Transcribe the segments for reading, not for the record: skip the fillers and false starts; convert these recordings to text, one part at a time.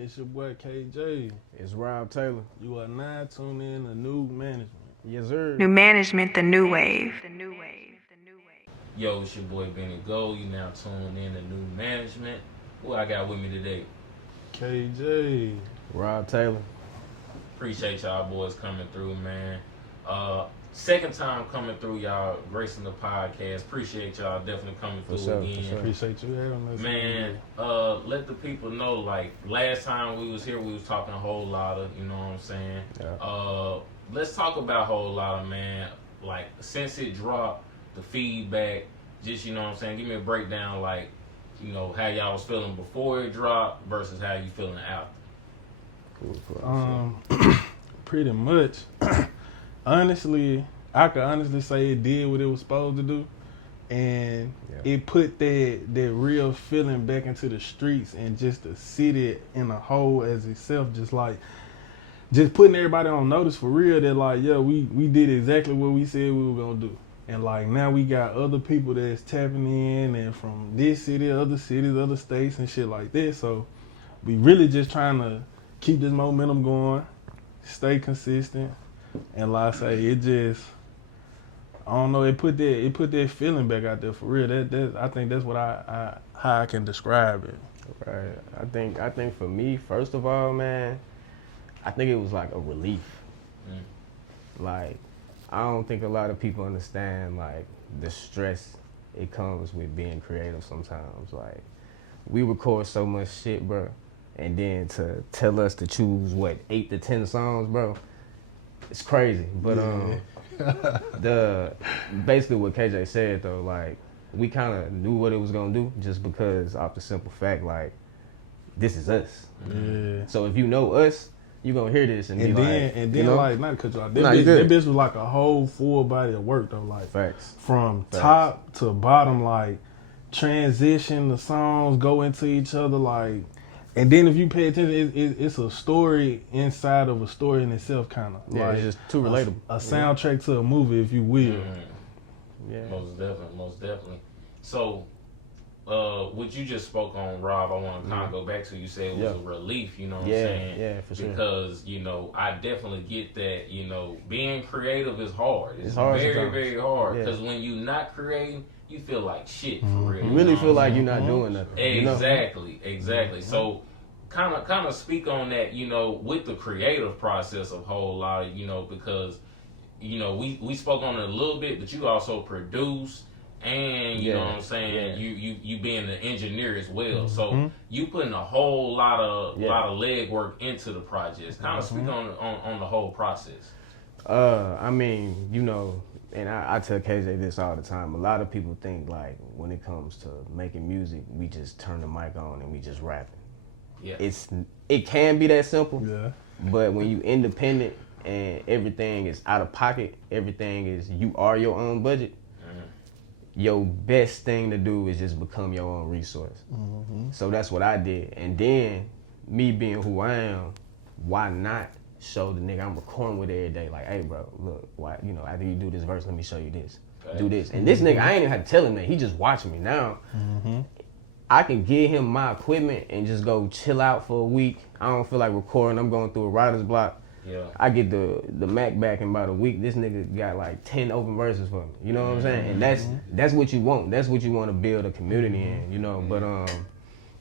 It's your boy KJ. It's Rob Taylor. You are now tuned in to New Management. Yes, sir. New management, the new wave. Yo, it's your boy Benny Go. You now tuned in to New Management. Who I got with me today? KJ. Rob Taylor. Appreciate y'all boys coming through, man. Second time coming through, y'all gracing the podcast. Appreciate y'all definitely coming through again. Sure. Appreciate you having us. Man, let the people know, like, last time we was here, we was talking a whole lot of, you know what I'm saying? Yeah. Let's talk about whole lot of, man, like, since it dropped, the feedback, just, you know what I'm saying? Give me a breakdown, like, you know, how y'all was feeling before it dropped versus how you feeling after. Cool. Pretty much. Honestly, I could honestly say it did what it was supposed to do. And it put that real feeling back into the streets, and just the city in a whole as itself, just putting everybody on notice for real that, like, yeah, we did exactly what we said we were gonna do. And, like, now we got other people that's tapping in, and from this city, other cities, other states and shit like that. So we really just trying to keep this momentum going, stay consistent. And like I say, it just, I don't know, it put that feeling back out there for real. That I think that's what how I can describe it. Right. I think for me, first of all, man, I think it was like a relief. Like, I don't think a lot of people understand, like, the stress it comes with being creative sometimes. Like, we record so much shit, bro, and then to tell us to choose, 8 to 10 songs, bro, it's crazy. But basically what KJ said, though, like, we kind of knew what it was gonna do, just because off the simple fact, like, this is us. Yeah. So if you know us, you gonna hear this and be like, you know? Like, not to cut you off, that bitch was like a whole full body of work, though. Like, facts. From top to bottom, like, transition, the songs go into each other, like. And then if you pay attention, it's a story inside of a story in itself, kind of. Yeah, like, it's just too relatable. A soundtrack to a movie, if you will. Yeah. Most definitely. So, what you just spoke on, Rob, I want to kind of go back to. You said it was a relief, you know what I'm saying? Yeah, for sure. Because, you know, I definitely get that, you know, being creative is hard. It's hard very, sometimes. very hard. Yeah. Because when you're not creating, you feel like shit, for real. You really feel like you're not doing nothing. Exactly. So, kind of speak on that, you know, with the creative process of whole lot, you know, because, you know, we spoke on it a little bit, but you also produce, and you know what I'm saying, you being the engineer as well. So you putting a whole lot of legwork into the projects. Kind of speak on the whole process. I mean, you know, and I tell KJ this all the time. A lot of people think, like, when it comes to making music, we just turn the mic on and we just rapping. Yeah. It can be that simple. Yeah. But when you independent and everything is out of pocket, everything is, you are your own budget, your best thing to do is just become your own resource. So that's what I did. And then, me being who I am, why not show the nigga I'm recording with every day, like, hey, bro, look, why, you know, after you do this verse, let me show you this. Do this. And this nigga, I ain't even had to tell him that. He just watching me now. I can give him my equipment and just go chill out for a week. I don't feel like recording. I'm going through a writer's block. Yeah. I get the Mac back in about a week. This nigga got like 10 open verses for me. You know what I'm saying? And that's what you want. That's what you want to build a community in, you know? But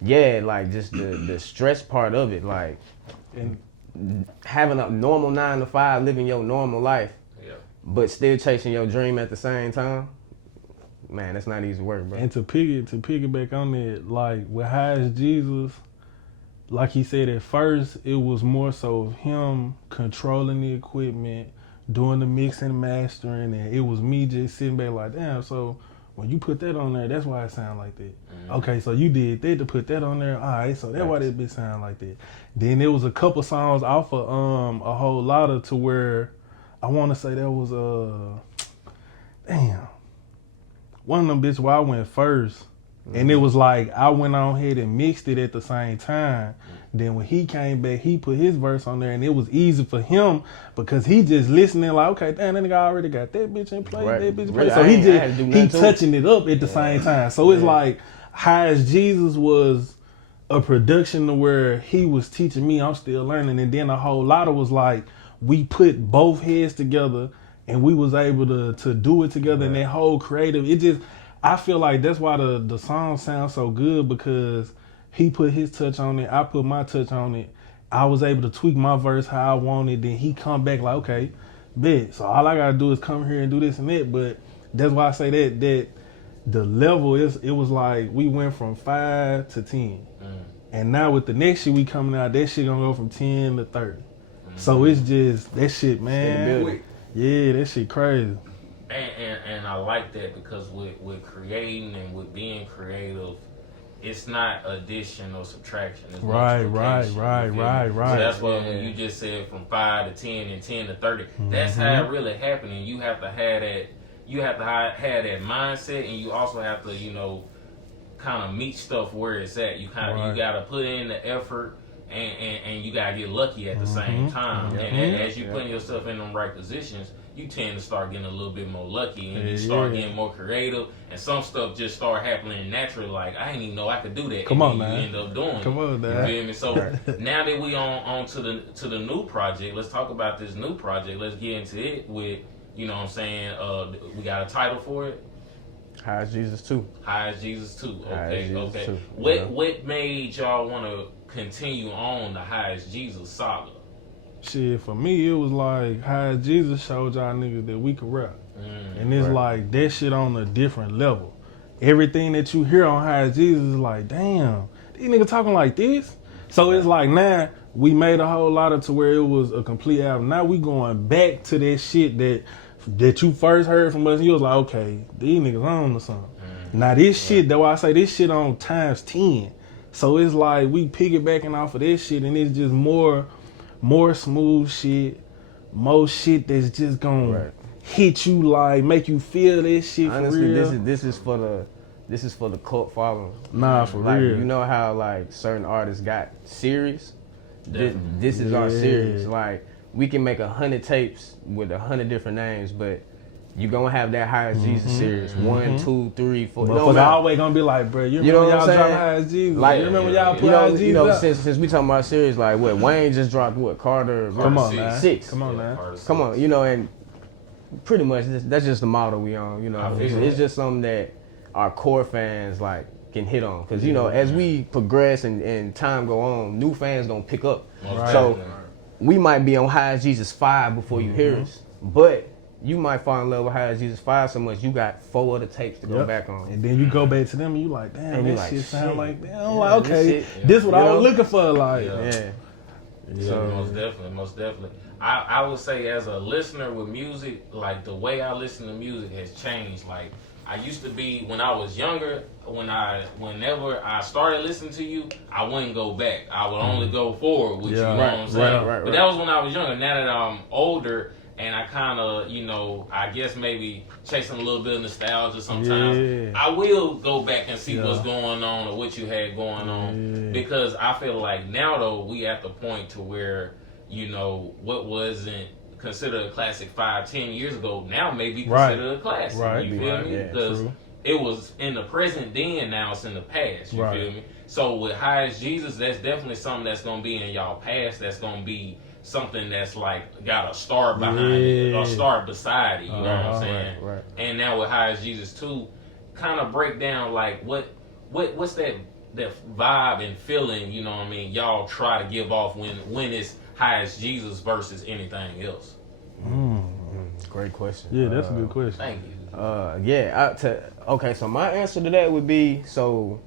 yeah, like, just the stress part of it, like, and having a normal 9 to 5, living your normal life, but still chasing your dream at the same time. Man, that's not easy work, bro. And to piggyback on that, like, with High as Jesus, like he said, at first, it was more so of him controlling the equipment, doing the mixing and mastering, and it was me just sitting back like, damn, so when you put that on there, that's why it sound like that. Okay, so you did that to put that on there. All right, so that's why that bitch sound like that. Then there was a couple songs off of a whole lot of, to where I want to say that was one of them bitches where I went first, and it was like I went on ahead and mixed it at the same time. Then when he came back, he put his verse on there, and it was easy for him because he just listening like, okay, damn, that nigga already got that bitch in play, that bitch in play. So he touching it up at the same time. So it's like High as Jesus was a production to where he was teaching me, I'm still learning, and then a whole lot of was like we put both heads together and we was able to do it together, and that whole creative, it just, I feel like that's why the song sounds so good, because he put his touch on it, I put my touch on it. I was able to tweak my verse how I wanted, then he come back like, okay, bet. So all I gotta do is come here and do this and that. But that's why I say that the level it was like we went from 5 to 10. And now with the next shit we coming out, that shit gonna go from 10 to 30. So it's just that shit, man. Yeah, that shit crazy. And I like that, because with creating and with being creative, it's not addition or subtraction. It's Right. So that's why when you just said from 5 to 10 and 10 to 30, that's how it really happened. And you have to have that. You have to have that mindset, and you also have to, you know, kind of meet stuff where it's at. You you gotta put in the effort, and you gotta get lucky at the same time. And as you putting yourself in the right positions, you tend to start getting a little bit more lucky, and you start getting more creative, and some stuff just start happening naturally. Like, I didn't even know I could do that. Come on, you man. end up doing Come on, man. You feel me? So now that we on to the new project, let's talk about this new project. Let's get into it with, you know what I'm saying, we got a title for it. High as Jesus 2. High as Jesus 2. Okay. Jesus 2. What made y'all want to continue on the High as Jesus saga? Shit, for me, it was like how Jesus showed y'all niggas that we could rap. And it's like that shit on a different level. Everything that you hear on High as Jesus is like, damn, these niggas talking like this? So it's like now we made a whole lot of to where it was a complete album. Now we going back to that shit that you first heard from us. And you was like, okay, these niggas on or something. Now this shit, that's why I say this shit on times 10. So it's like we piggybacking off of this shit, and it's just more smooth shit, more shit that's just gonna hit you, like make you feel this shit. Honestly, for real. this is for the cult following. Nah, for like, real. You know how like certain artists got series? This is our series. Like, we can make 100 tapes with 100 different names, but you gonna have that High as Jesus series. 1, 2, 3, 4. But always gonna be like, bro, you remember y'all dropped High as Jesus? Like, you remember y'all put High as Jesus? You know, up? since we talking about series, like what Wayne just dropped, what Carter? Come on, man. 6. Come on, man. Come on, you know, and pretty much that's just the model we on. You know, it's just something that our core fans like can hit on, because you know, as we progress and time go on, new fans gonna pick up. So we might be on High as Jesus 5 before you hear us, but you might fall in love with High as Jesus 5 so much you got 4 other tapes to go back on. And then you go back to them and you like, damn, and that like, shit sound like that. I'm Yeah, like, okay, this what I was looking for. Like, So most definitely. I would say, as a listener with music, like the way I listen to music has changed. Like, I used to be, when I was younger, whenever I started listening to you, I wouldn't go back. I would only go forward with you. You know what I'm saying? But that was when I was younger. Now that I'm older, and I kind of, you know, I guess maybe chasing a little bit of nostalgia sometimes, I will go back and see what's going on or what you had going on. Because I feel like now, though, we at the point to where, you know, what wasn't considered a classic 5-10 years ago now may be considered a classic. You feel me? Because it was in the present then, now it's in the past. You feel me? So with High as Jesus, that's definitely something that's going to be in y'all past. That's going to be something that's like got a star behind it, a star beside it, you know what I'm saying? And now with High as Jesus 2, kind of break down like what's that vibe and feeling, you know what I mean, y'all try to give off when it's High as Jesus versus anything else. Great question. Yeah, that's a good question. Thank you. Okay, so my answer to that would be, so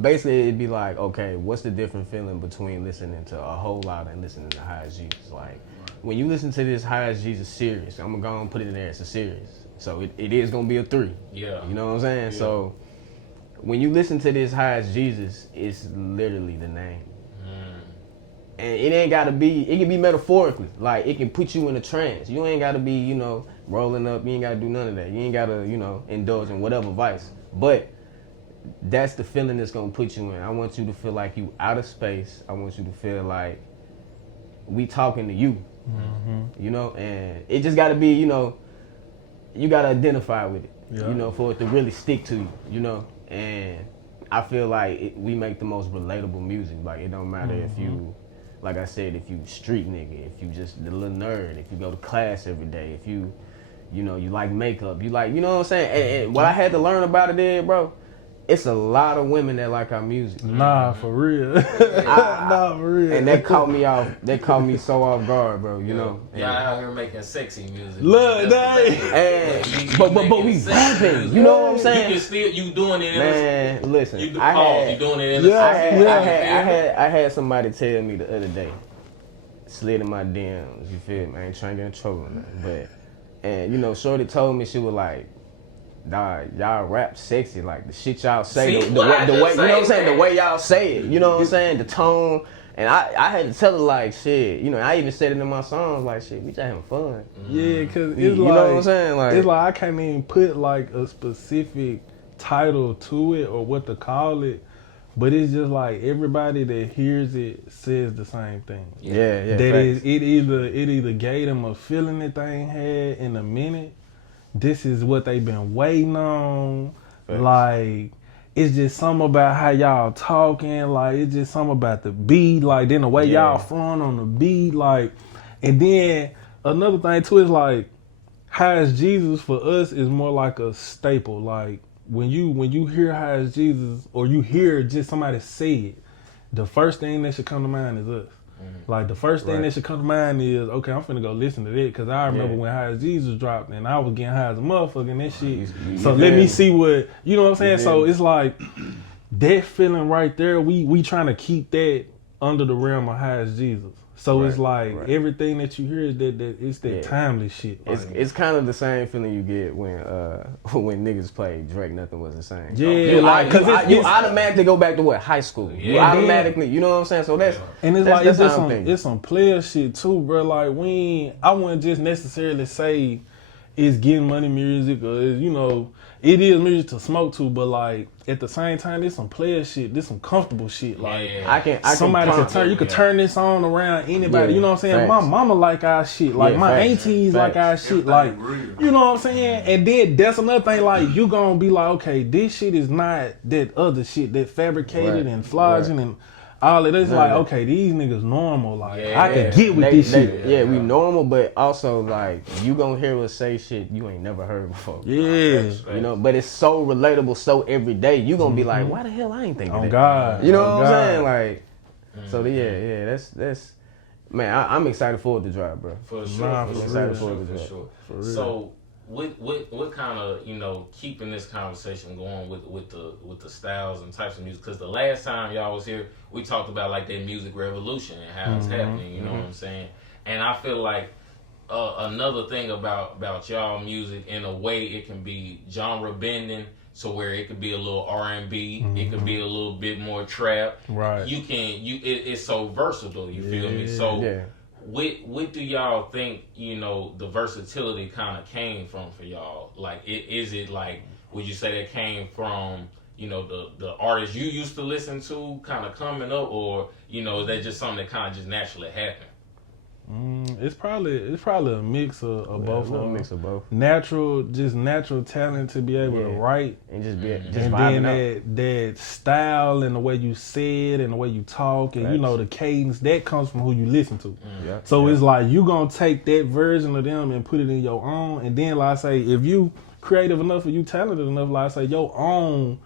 basically it'd be like, okay, what's the different feeling between listening to a whole lot and listening to High as Jesus? Like, when you listen to this High as Jesus series, I'm gonna go and put it in there, it's a series. So it is gonna be a 3. Yeah. You know what I'm saying? Yeah. So when you listen to this High as Jesus, it's literally the name. And it ain't gotta be, it can be metaphorically. Like, it can put you in a trance. You ain't gotta be, you know, rolling up, you ain't gotta do none of that. You ain't gotta, you know, indulge in whatever vice. But that's the feeling that's gonna put you in. I want you to feel like you out of space. I want you to feel like we talking to you. You know, and it just gotta be, you know, you gotta identify with it. You know, for it to really stick to you, you know. And I feel like we make the most relatable music. Like it don't matter if you, like I said, if you street nigga, if you just the little nerd, if you go to class every day, if you like makeup, you like, you know what I'm saying? And what I had to learn about it is, bro, it's a lot of women that like our music. Nah, for real. Nah, for real. And that caught me so off guard, bro, you know. Y'all out here making sexy music. Look, But we rapping, you know what I'm saying? You can still, you doing it in Man, listen, you doing it in I had somebody tell me the other day, slid in my DMs, you feel me? I ain't trying to get in trouble or nothing, and you know, shorty told me, she was like, dog, y'all rap sexy, like the shit y'all say, the way, you know what I'm saying, the way y'all say it, you know what I'm saying, the tone, and I had to tell her like, shit, you know, I even said it in my songs, like, shit, we just having fun. Yeah, cause it's you know what I'm saying, like, it's like I can't even put like a specific title to it or what to call it, but it's just like everybody that hears it says the same thing. Yeah. That is, it either gave them a feeling that they ain't had in a minute. This is what they've been waiting on. Facts. Like, it's just something about how y'all talking. Like, it's just something about the beat. Like, then the way y'all front on the beat. Like, and then another thing too is like, High as Jesus for us is more like a staple. Like, when you hear High as Jesus, or you hear just somebody say it, the first thing that should come to mind is us. Like, the first thing that should come to mind is, okay, I'm finna go listen to that, because I remember when High as Jesus dropped, and I was getting high as a motherfucker and that shit. So let me see what, you know what I'm saying? So it's like, that feeling right there, we trying to keep that under the realm of High as Jesus. So it's like, everything that you hear is that it's that timeless shit. It's kind of the same feeling you get when niggas play Drake, Nothing Was the Same. Yeah, like, you automatically go back to what? High school. You automatically, you know what I'm saying? So that's, and it's that's, like, that's it's some player shit too, bro. Like, I wouldn't just necessarily say it's getting money music, or it's, you know, it is music to smoke to, but like, at the same time, there's some player shit, there's some comfortable shit. Like, somebody can turn, you can turn this on around anybody, you know what I'm saying? Facts. My mama like our shit, like my aunties like our shit, like, you know what I'm saying? And then that's another thing, like, you gonna be like, okay, this shit is not that other shit, that fabricated and flogging and all of this. Like, okay, these niggas normal, like, I can get with this shit. Yeah, we normal, but also, like, you gonna hear us say shit you ain't never heard before. Yeah. You know, but it's so relatable, so everyday. You gonna be like, why the hell I ain't thinking that? God. You know what I'm saying? Like, so that's man, I'm excited for it to drop, bro. For sure. I'm excited for it to drop. For real. So, what kind of, you know, keeping this conversation going with the styles and types of music? Because the last time y'all was here, we talked about like that music revolution and how it's happening. You know what I'm saying? And I feel like another thing about y'all music, in a way, it can be genre bending. So where it could be a little R&B, it could be a little bit more trap. Right. It's so versatile. You feel me? So. What do y'all think, you know, the versatility kind of came from for y'all? Like, is it like, would you say that came from, you know, the artists you used to listen to kind of coming up, or, you know, is that just something that kind of just naturally happened? It's probably a mix of both. A mix of both. Natural talent to be able to write and just be and then that style and the way you say it and the way you talk and you know the cadence that comes from who you listen to. So it's like you gonna take that version of them and put it in your own, and then like I say, if you creative enough or you talented enough, like I say, your own.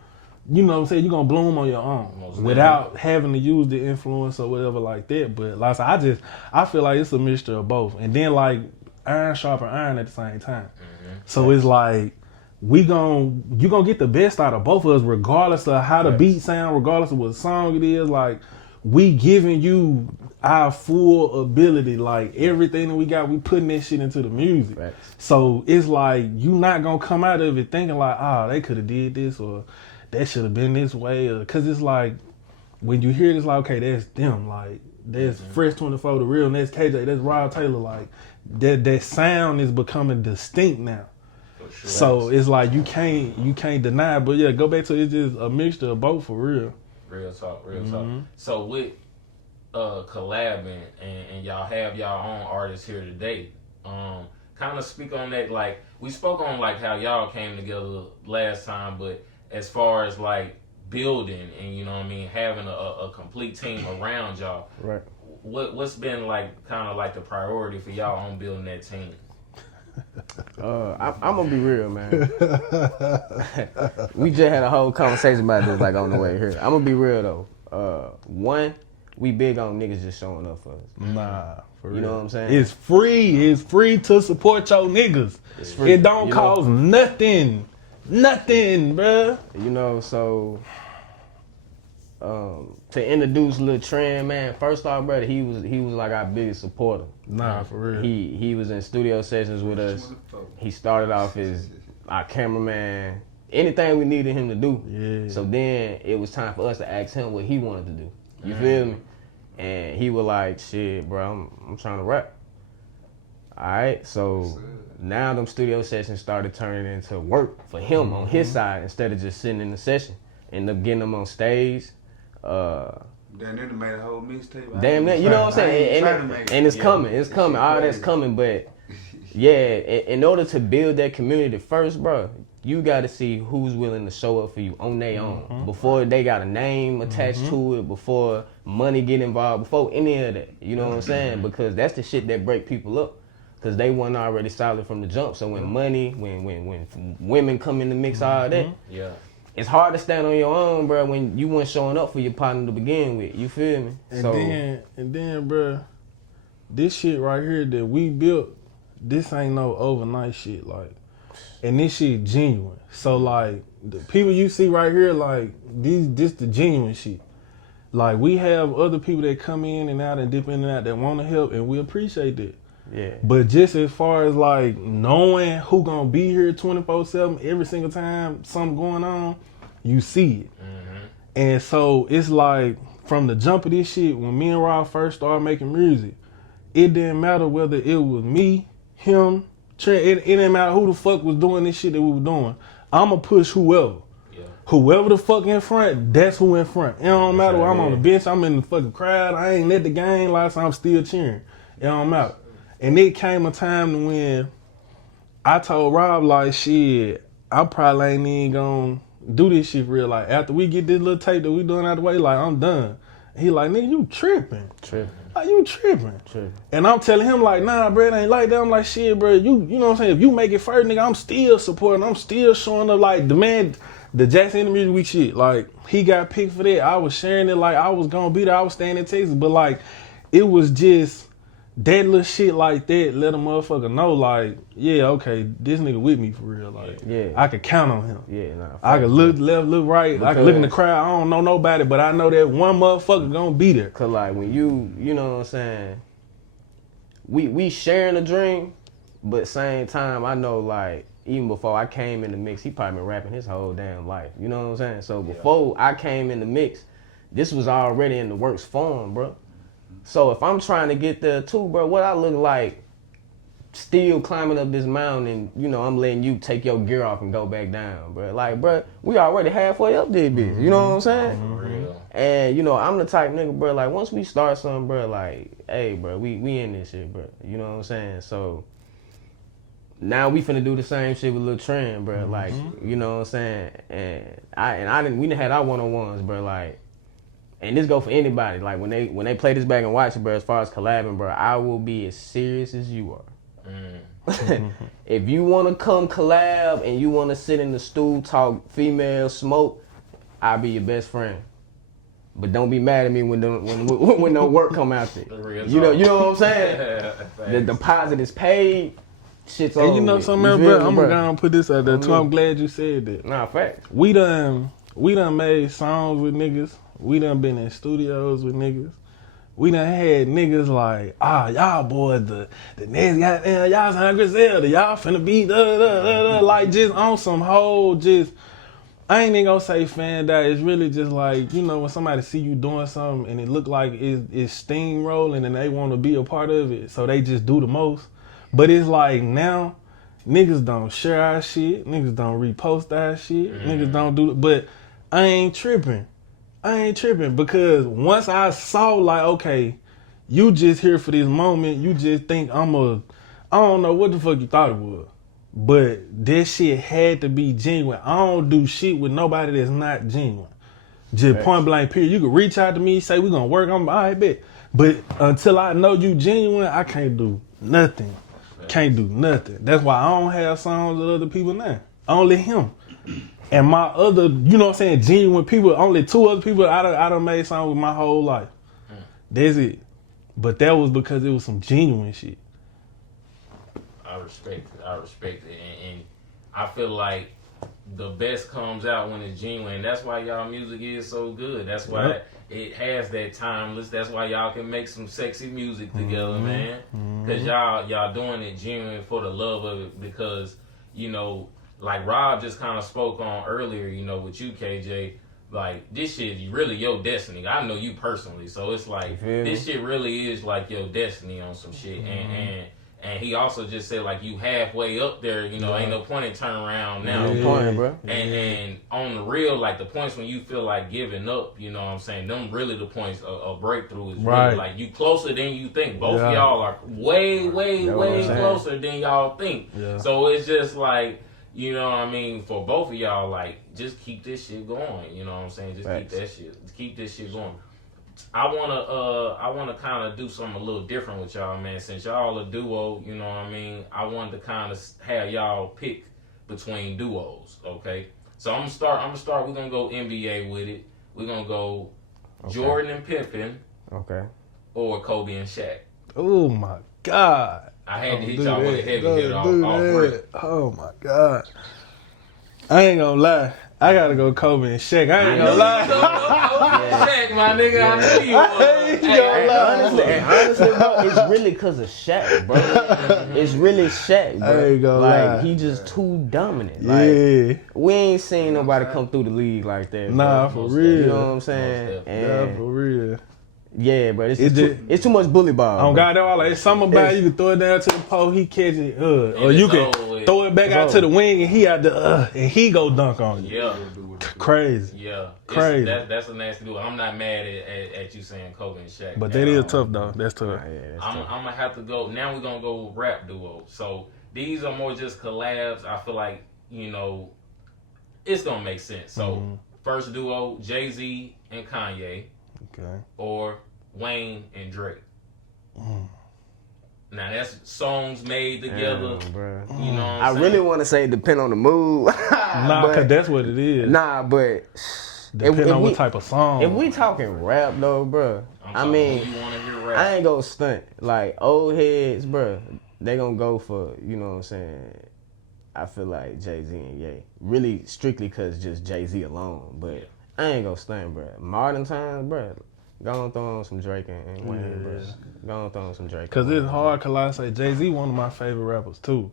You know what I'm saying? You're going to bloom on your own without having to use the influence or whatever like that. But like I said, I feel like it's a mixture of both. And then like iron sharpen iron at the same time. So it's like you going to get the best out of both of us regardless of how the beat sound, regardless of what song it is. Like, we giving you our full ability. Like, everything that we got, we putting that shit into the music. So it's like you not going to come out of it thinking like, they could have did this or that should have been this way, because it's like when you hear it, it's like, okay, that's them, like that's Fresh 24, the real, and that's KJ, that's Rod Taylor, like that sound is becoming distinct now. Sure. So it's like you can't deny it. But yeah, go back to it's just a mixture of both for real. Real talk. So with collabing and y'all have y'all own artists here today, kind of speak on that. Like, we spoke on like how y'all came together last time, but as far as like building and you know what I mean, having a complete team around y'all. Right. What's been like kind of like the priority for y'all on building that team? I'm gonna be real, man. We just had a whole conversation about this like on the way here. I'm gonna be real though. One, we big on niggas just showing up for us. Nah, for real. You know what I'm saying? It's free. It's free to support your niggas. It's free. It don't cost nothing. Nothing, bruh. You know, so to introduce Lil Trend, man, first off, brother, he was like our biggest supporter. Nah, for real. He was in studio sessions with us. He started off as our cameraman. Anything we needed him to do. Yeah. So then it was time for us to ask him what he wanted to do. You feel me? And he was like, shit, bro, I'm trying to rap. Alright, so now them studio sessions started turning into work for him on his side instead of just sitting in the session. Ended up getting him on stage. Damn, they made a whole mixtape. Damn, you know what I'm saying? And it's coming. It's coming. All that's coming. But yeah, in order to build that community first, bro, you got to see who's willing to show up for you on their own before they got a name attached to it, before money get involved, before any of that. You know what I'm saying? Because that's the shit that break people up. Because they weren't already solid from the jump. So when money, when women come in the mix, all that, it's hard to stand on your own, bro, when you weren't showing up for your partner to begin with. You feel me? And then, bro, this shit right here that we built, this ain't no overnight shit, like, and this shit genuine. So like, the people you see right here, like, this the genuine shit. Like, we have other people that come in and out and dip in and out that want to help, and we appreciate that. Yeah. But just as far as like knowing who gonna be here 24/7 every single time something going on, you see it. And so it's like from the jump of this shit, when me and Rob first started making music, it didn't matter whether it was me, him, Trent, it didn't matter who the fuck was doing this shit that we were doing. I'ma push whoever. Whoever the fuck in front, that's who in front. It don't matter where I'm on the bench, I'm in the fucking crowd, I ain't at the game last time, I'm still cheering. It don't matter. And it came a time when I told Rob, like, shit, I probably ain't even gonna do this shit for real. Like, after we get this little tape that we doing out the way, like, I'm done. He like, nigga, you tripping. Like, you tripping. And I'm telling him, like, nah, bro, it ain't like that. I'm like, shit, bro, you know what I'm saying? If you make it first, nigga, I'm still supporting. I'm still showing up. Like, the Jackson in the Music Week shit, like, he got picked for that. I was sharing it like I was gonna be there. I was staying in Texas. But, like, it was just that little shit like that let a motherfucker know, like, yeah, okay, this nigga with me for real. Like, I could count on him. I could look left, look right. I could look in the crowd. I don't know nobody, but I know that one motherfucker gonna be there. Cause like when you know what I'm saying, we sharing a dream, but same time I know like even before I came in the mix, he probably been rapping his whole damn life. You know what I'm saying? So before I came in the mix, this was already in the works form, bro. So if I'm trying to get there too, bro, what I look like still climbing up this mountain and, you know, I'm letting you take your gear off and go back down, bro. Like, bro, we already halfway up this bitch. You know what I'm saying? And, you know, I'm the type nigga, bro, like, once we start something, bro, like, hey, bro, we in this shit, bro. You know what I'm saying? So now we finna do the same shit with Lil Trend, bro. Like, you know what I'm saying? And we done had our one-on-ones, bro, like, and this go for anybody. Like when they play this back and watch it, bro, as far as collabing, bro, I will be as serious as you are. If you want to come collab and you want to sit in the stool, talk female, smoke, I'll be your best friend. But don't be mad at me when no work come out there. You know what I'm saying? The deposit is paid. Shit's over. And you know something else, bro? I'm gonna put this out there too. I'm glad you said that. Nah, facts. We done made songs with niggas. We done been in studios with niggas. We done had niggas like, y'all boys, the next goddamn, y'all sound Griselda, y'all finna be like just on some whole just, I ain't even gonna say fan that. It's really just like, you know, when somebody see you doing something and it look like it's steamrolling and they want to be a part of it, so they just do the most. But it's like now, niggas don't share our shit, niggas don't repost our shit, niggas don't do it, but I ain't tripping because once I saw like, okay, you just here for this moment, you just think I don't know what the fuck you thought it was, but this shit had to be genuine. I don't do shit with nobody that's not genuine. Just point blank period. You can reach out to me, say we gonna work on. I bet. But until I know you genuine, I can't do nothing. Can't do nothing. That's why I don't have songs with other people now. Only him. And my other, you know what I'm saying, genuine people, only 2 other people I done made songs with my whole life. That's it. But that was because it was some genuine shit. I respect it. And I feel like the best comes out when it's genuine. That's why y'all music is so good. That's why it has that timeless. That's why y'all can make some sexy music together, man. Because y'all doing it genuine for the love of it. Because, you know, like Rob just kind of spoke on earlier, you know, with you, KJ, like, this shit is really your destiny. I know you personally, so it's like, this shit really is like your destiny on some shit. And he also just said, like, you halfway up there, you know, ain't no point in turning around now. No point, bro. And on the real, like, the points when you feel like giving up, you know what I'm saying, them really the points of breakthrough is really, like, you closer than you think. Both of y'all are way closer than y'all think. So it's just like, you know what I mean, for both of y'all, like, just keep this shit going. You know what I'm saying? Just keep this shit going. I wanna kind of do something a little different with y'all, man. Since y'all a duo, you know what I mean. I wanted to kind of have y'all pick between duos, okay? So I'm gonna start. We're gonna go NBA with it. We're gonna go Jordan and Pippen, or Kobe and Shaq. Oh my God! I had to hit y'all with a heavy hit off rip. Oh my God! I ain't gonna lie. I gotta go Kobe and Shaq. I ain't gonna lie. Shaq, my nigga, I know you was. Honestly, bro, it's really because of Shaq, bro. It's really Shaq, bro. I ain't gonna lie. He just too dominant. Like, we ain't seen nobody come through the league like that. Nah, bro. for real. You know what I'm saying? Yeah, for real. Yeah, bro. It's too much bully ball. Oh God, that's all. Like, it's something about you can throw it down to the pole, he catch it, or you can throw it back out to the wing and he out the and he go dunk on you. Yeah, crazy. Yeah, crazy. That's a nasty dude. I'm not mad at you saying Kobe and Shaq. But that is tough though. That's tough. I'm gonna have to go. Now we're gonna go with rap duo. So these are more just collabs. I feel like, you know, it's gonna make sense. So first duo, Jay-Z and Kanye. Okay. Or Wayne and Drake. Now that's songs made together. You know what I'm saying? really want to say depend on the mood. Nah, cause that's what it is. Nah, but depend on what type of song. If we talking rap though, bro, I mean, I ain't gonna stunt. Like, old heads, bro, they gonna go for, you know what I'm saying, I feel like Jay-Z and Ye. Really strictly cause just Jay-Z alone. But I ain't gonna stunt, bro. Modern times, bro, go on throw on some Drake and Wayne, bro. Go on throw on some Drake. Cause it's hard, cause like I say, Jay-Z one of my favorite rappers too.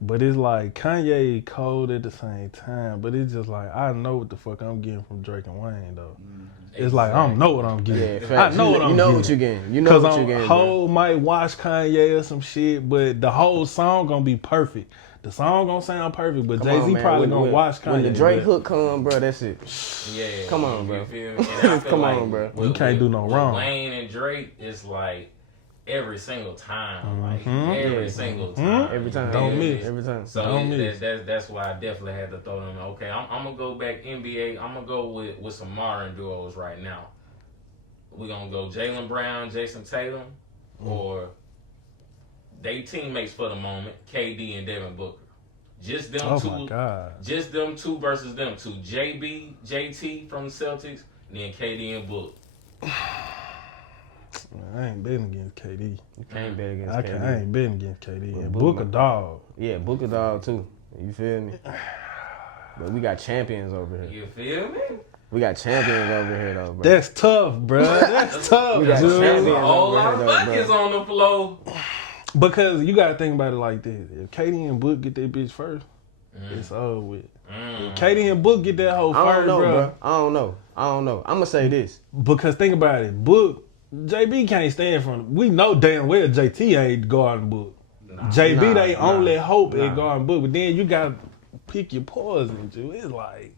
But it's like Kanye cold at the same time. But it's just like, I know what the fuck I'm getting from Drake and Wayne though. It's like, I don't know what I'm getting. Yeah, I know what I'm getting. You know what you're getting. You know what you're getting. Cause whole might watch Kanye or some shit, but the whole song gonna be perfect. The song gonna sound perfect, but Jay-Z probably gonna watch Kanye. When the Drake hook come, bro, that's it. Yeah. Come on, bro. You feel me? And Come on, bro. You can't do no wrong. Wayne and Drake is like every single time. Like every single time. Every time. Don't miss. Every time. So that's why I definitely had to throw them. Okay, I'm gonna go back NBA. I'm gonna go with some modern duos right now. We're gonna go Jaylen Brown, Jason Tatum, or they teammates for the moment, KD and Devin Booker. Just them two. My God. Just them two versus them two. JB, JT from the Celtics, and then KD and Book. I ain't betting against KD. You can't bet against KD. I ain't betting against KD. And Book a dog. Yeah, Book a dog too. You feel me? But we got champions over here. You feel me? We got champions over here though, bro. That's tough, bro. That's tough, we got dude. champions A whole over lot here of though, buckets bro. on the floor. Because you gotta think about it like this. If KD and Book get that bitch first, it's over with. If KD and Book get that whole first, bro. I don't know. I'm gonna say this. Because think about it. Book, JB can't stand from. We know damn well JT ain't guarding Book. JB they only hope at guarding Book. But then you gotta pick your poison, dude. It's like,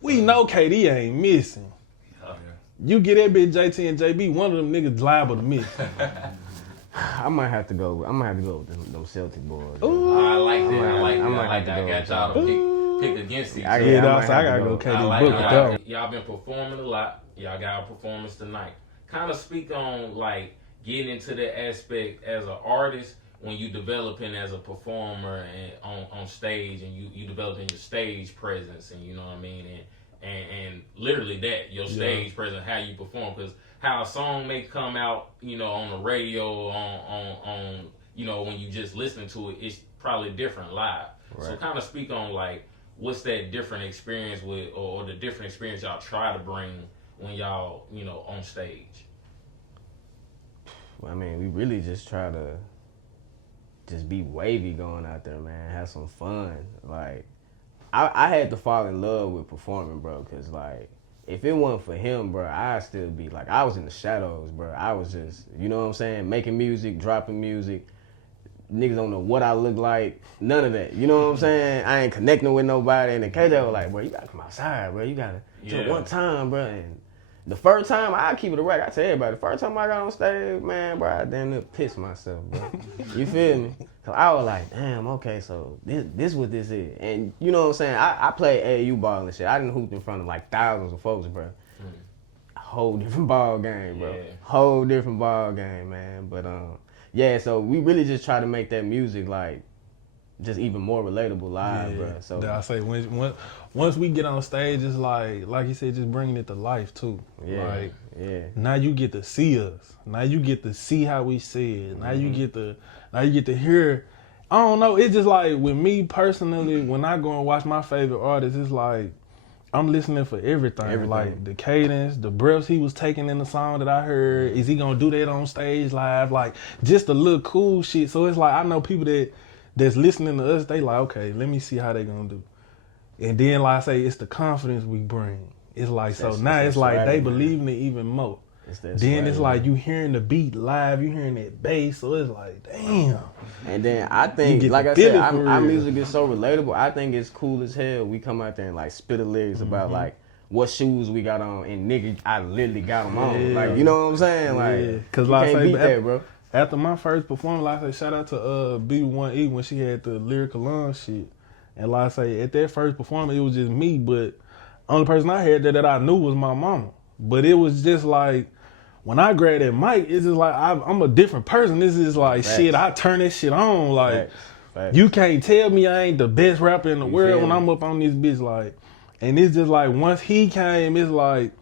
we know KD ain't missing. You get that bitch JT and JB, one of them niggas liable to miss. I might have to go with them Celtic boys. Ooh, I like that. I like that. I got y'all to pick pick against each Yeah, other. so I gotta go KD I Book with that one. y'all been performing a lot. Y'all got a performance tonight. Kind of speak on like getting into that aspect as an artist when you developing as a performer and on stage, and you developing your stage presence, and you know what I mean, and literally that your stage presence, how you perform, because how a song may come out, you know, on the radio, on you know, when you just listen to it, it's probably different live. Right. So kind of speak on like what's that different experience with, or the different experience y'all try to bring when y'all, you know, on stage. I mean, we really just try to just be wavy going out there, man. Have some fun. Like, I had to fall in love with performing, bro, because, like, if it wasn't for him, bro, I'd still be, like, I was in the shadows, bro. I was just, you know what I'm saying, making music, dropping music. Niggas don't know what I look like. None of that. You know what I'm saying? I ain't connecting with nobody. And the KJ was like, bro, you got to come outside, bro. You got to do it one time, bro. And the first time, I keep it a rack. I tell everybody, the first time I got on stage, man, bro, I damn near pissed myself, bro. You feel me? Cause I was like, damn, okay, so this what this is. And you know what I'm saying? I played AAU ball and shit. I done hooped in front of like thousands of folks, bro. A whole different ball game, bro. Yeah. Whole different ball game, man. But yeah, so we really just try to make that music like just even more relatable live, bro. So I say once we get on stage, it's like you said, just bringing it to life too. Yeah, like, yeah. Now you get to see us. Now you get to see how we say it. Now you get to hear. I don't know. It's just like with me personally, when I go and watch my favorite artists, it's like I'm listening for everything. Like the cadence, the breaths he was taking in the song that I heard. Is he gonna do that on stage live? Like just the little cool shit. So it's like I know people that's listening to us. They like, okay, let me see how they gonna do. And then like I say, it's the confidence we bring. It's like so now it's like they believe in it even more. Then it's like you hearing the beat live, you hearing that bass, so it's like damn. And then I think, like I said, our music is so relatable. I think it's cool as hell. We come out there and like spit the lyrics about like what shoes we got on, and nigga, I literally got them on. Like you know what I'm saying? Like, cause like can't beat that, bro. After my first performance, like I say, shout out to B1E when she had the lyrical lunch shit. And like I say, at that first performance, it was just me, but only person I had there that I knew was my mama. But it was just like, when I grab that mic, it's just like, I'm a different person. This is like, shit, I turn that shit on. Like, you can't tell me I ain't the best rapper in the world when I'm up on this bitch. Like, and it's just like, once he came, it's like,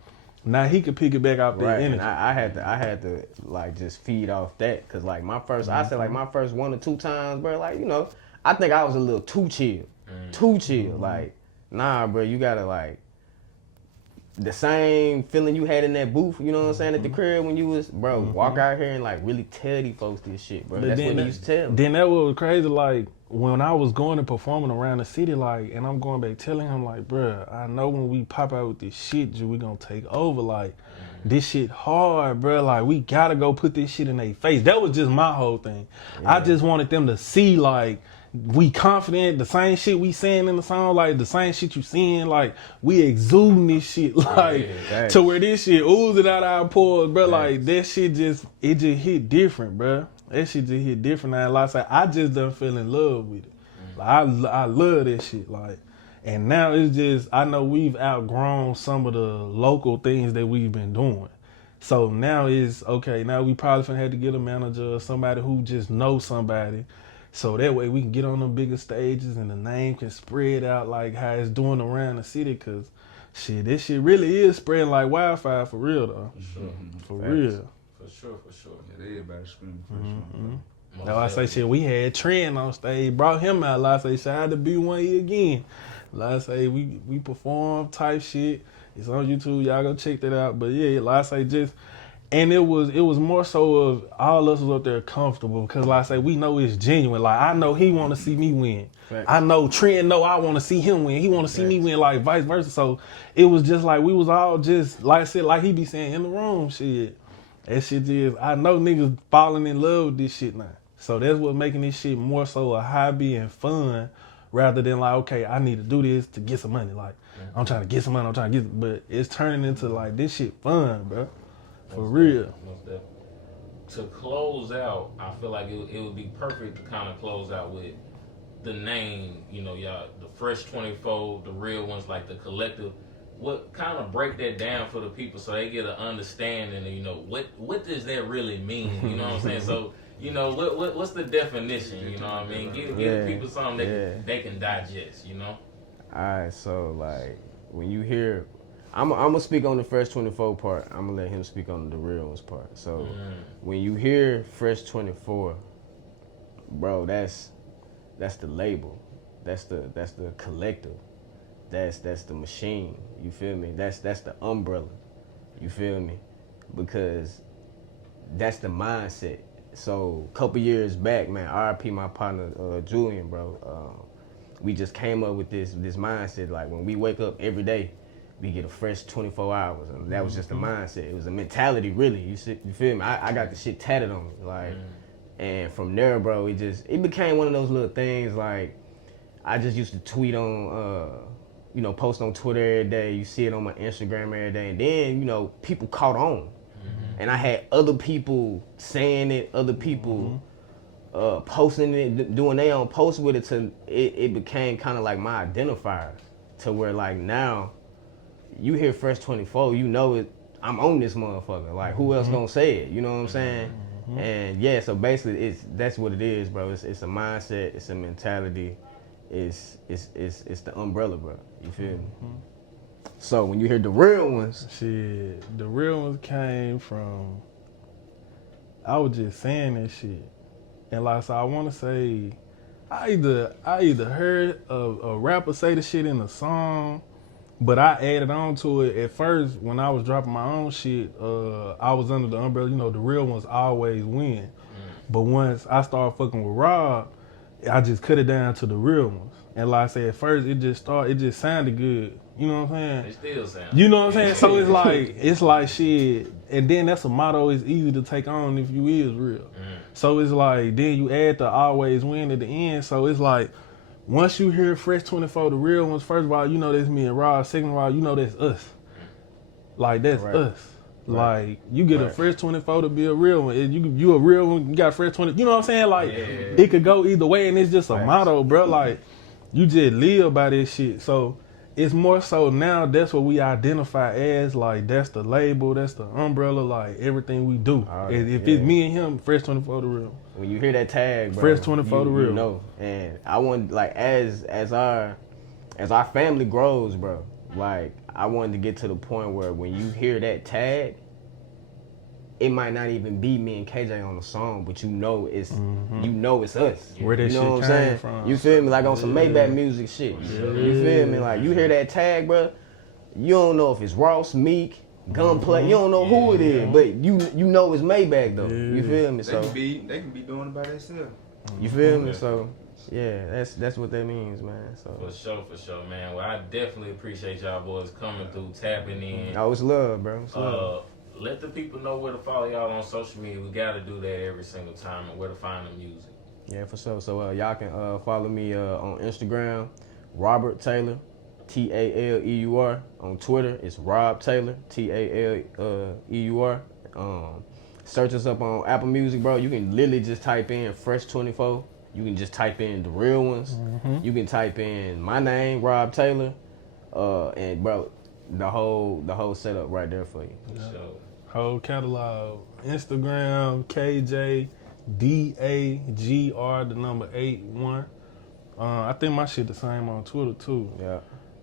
now he could pick it back out there. And I had to like just feed off that, cause like my first, I said like my first 1 or 2 times, bro. Like, you know, I think I was a little too chill, Like, nah, bro, you gotta like the same feeling you had in that booth. You know what I'm saying, at the crib when you was, bro. Walk out here and like really tell these folks this shit, bro. That's what he used to tell me. Then that was crazy. Like when I was going and performing around the city, like, and I'm going back telling him like, bro, I know when we pop out with this shit, we gonna take over. Like, this shit hard, bro. Like, we gotta go put this shit in their face. That was just my whole thing. Yeah. I just wanted them to see like we confident, the same shit we saying in the song, like the same shit you seeing, like we exuding this shit, like to where this shit oozing out our pores, bro. Like that shit just hit different, bro. That shit just hit different. And like I said, I just done fell in love with it. Like I love that shit. Like, and now it's just, I know we've outgrown some of the local things that we've been doing. So now it's okay. Now we probably finna have to get a manager or somebody who just knows somebody. So that way we can get on the bigger stages and the name can spread out like how it's doing around the city. Cause shit, this shit really is spreading like wildfire for real though. For real. For sure. Yeah, everybody screaming for sure. Now I say shit, we had Trent on stage, brought him out. Like I say, shout out to B1E again. Like I say, we perform type shit. It's on YouTube, y'all go check that out. But yeah, like I say, just, and it was more so of all us was up there comfortable because like I say, we know it's genuine. Like I know he want to see me win. Right. I know Trent know I want to see him win. He want to see me win, like vice versa. So it was just like we was all just, like I said, like he be saying, in the room, shit. That shit is, I know niggas falling in love with this shit now. So that's what making this shit more so a hobby and fun rather than like, okay, I need to do this to get some money. Like, I'm trying to get some money, but it's turning into like, this shit fun, bro. For real. To close out, I feel like it would be perfect to kind of close out with the name, you know, y'all, the Fresh 24, the real ones, like the collective. What kind of break that down for the people so they get an understanding of, you know, what does that really mean? You know what I'm saying? So, you know, what's the definition? You know what I mean? Give the people something they can digest, you know? Alright, so like when you hear, I'm gonna speak on the Fresh 24 part. I'm gonna let him speak on the real ones part. So when you hear Fresh 24, bro, that's the label, that's the collective, that's the machine. You feel me? That's the umbrella. You feel me? Because that's the mindset. So a couple years back, man, RIP my partner Julian, bro. We just came up with this mindset. Like when we wake up every day, we get a fresh 24 hours. And that was just a mindset. It was a mentality, really. You feel me? I got the shit tatted on me, like. And from there, bro, it became one of those little things. Like I just used to tweet on, you know, post on Twitter every day. You see it on my Instagram every day, and then you know people caught on, and I had other people saying it, other people posting it, doing their own posts with it. To it became kind of like my identifier, to where like now, you hear Fresh 24, you know it. I'm on this motherfucker. Like who else gonna say it? You know what I'm saying? And yeah, so basically that's what it is, bro. It's a mindset, it's a mentality, it's the umbrella, bro. You feel me? So when you hear the real ones, shit, the real ones came from, I was just saying that shit. And like, so I want to say, I either heard a rapper say the shit in a song, but I added on to it. At first, when I was dropping my own shit, I was under the umbrella, you know, the real ones always win. But once I started fucking with Rob, I just cut it down to the real ones. And like I said, at first, it just sounded good. You know what I'm saying? It still sounds. You know what I'm saying? So it's like shit. And then that's a motto. It's easy to take on if you is real. So it's like, then you add the always win at the end. So it's like, once you hear Fresh 24, the real ones, first of all, you know that's me and Rob. Second of all, you know that's us. Like, that's us. Like, you get a Fresh 24 to be a real one. You a real one, you got Fresh 20. You know what I'm saying? Like, it could go either way, and it's just a motto, bro. Like, you just live by this shit. So it's more so now that's what we identify as. Like, that's the label, that's the umbrella, like everything we do. If it's me and him, Fresh 24 the real. When you hear that tag, bro, Fresh 24 the real. You know. And I want, like, as our family grows, bro, like I wanted to get to the point where when you hear that tag, it might not even be me and KJ on the song, but you know it's us. Where that you know shit what I'm came saying? from. You feel me? Like on some Maybach music shit. You feel me? Like you hear that tag, bro, you don't know if it's Ross, Meek, Gunplay. You don't know who it is, but you know it's Maybach though. You feel me? So they can be doing it by themselves. you feel me? So yeah, that's what that means, man. So For sure, man. Well, I definitely appreciate y'all boys coming through, tapping in. Oh, it's love, bro. It's love. Let the people know where to follow y'all on social media. We got to do that every single time, and where to find the music. Yeah, for sure. So y'all can follow me on Instagram, Robert Taylor, Taeleur. On Twitter, it's Rob Taylor, Taeleur. Search us up on Apple Music, bro. You can literally just type in Fresh 24. You can just type in the real ones. You can type in my name, Rob Taylor, and bro, the whole setup right there for you. For sure. Whole catalog. Instagram, KJDAGR, the number 81. I think my shit the same on Twitter too. Yeah.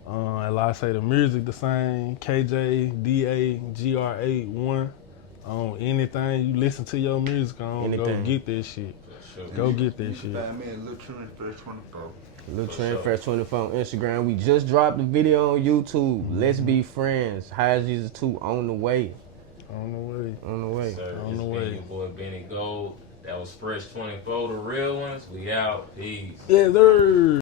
And like I say, the music the same, KJDAGR81. On anything you listen to your music on, go get that shit. Sure. Go get that shit. Find me at Lil Trend Fresh 24. Lil Trend Fresh 24 on Instagram. We just dropped the video on YouTube. Let's be friends. High Jesus 2 on the way. On the way. On the way. Sir, On it's the been way. your boy Benny Gold. That was Fresh 24, the real ones. We out. Peace. Yes, sir.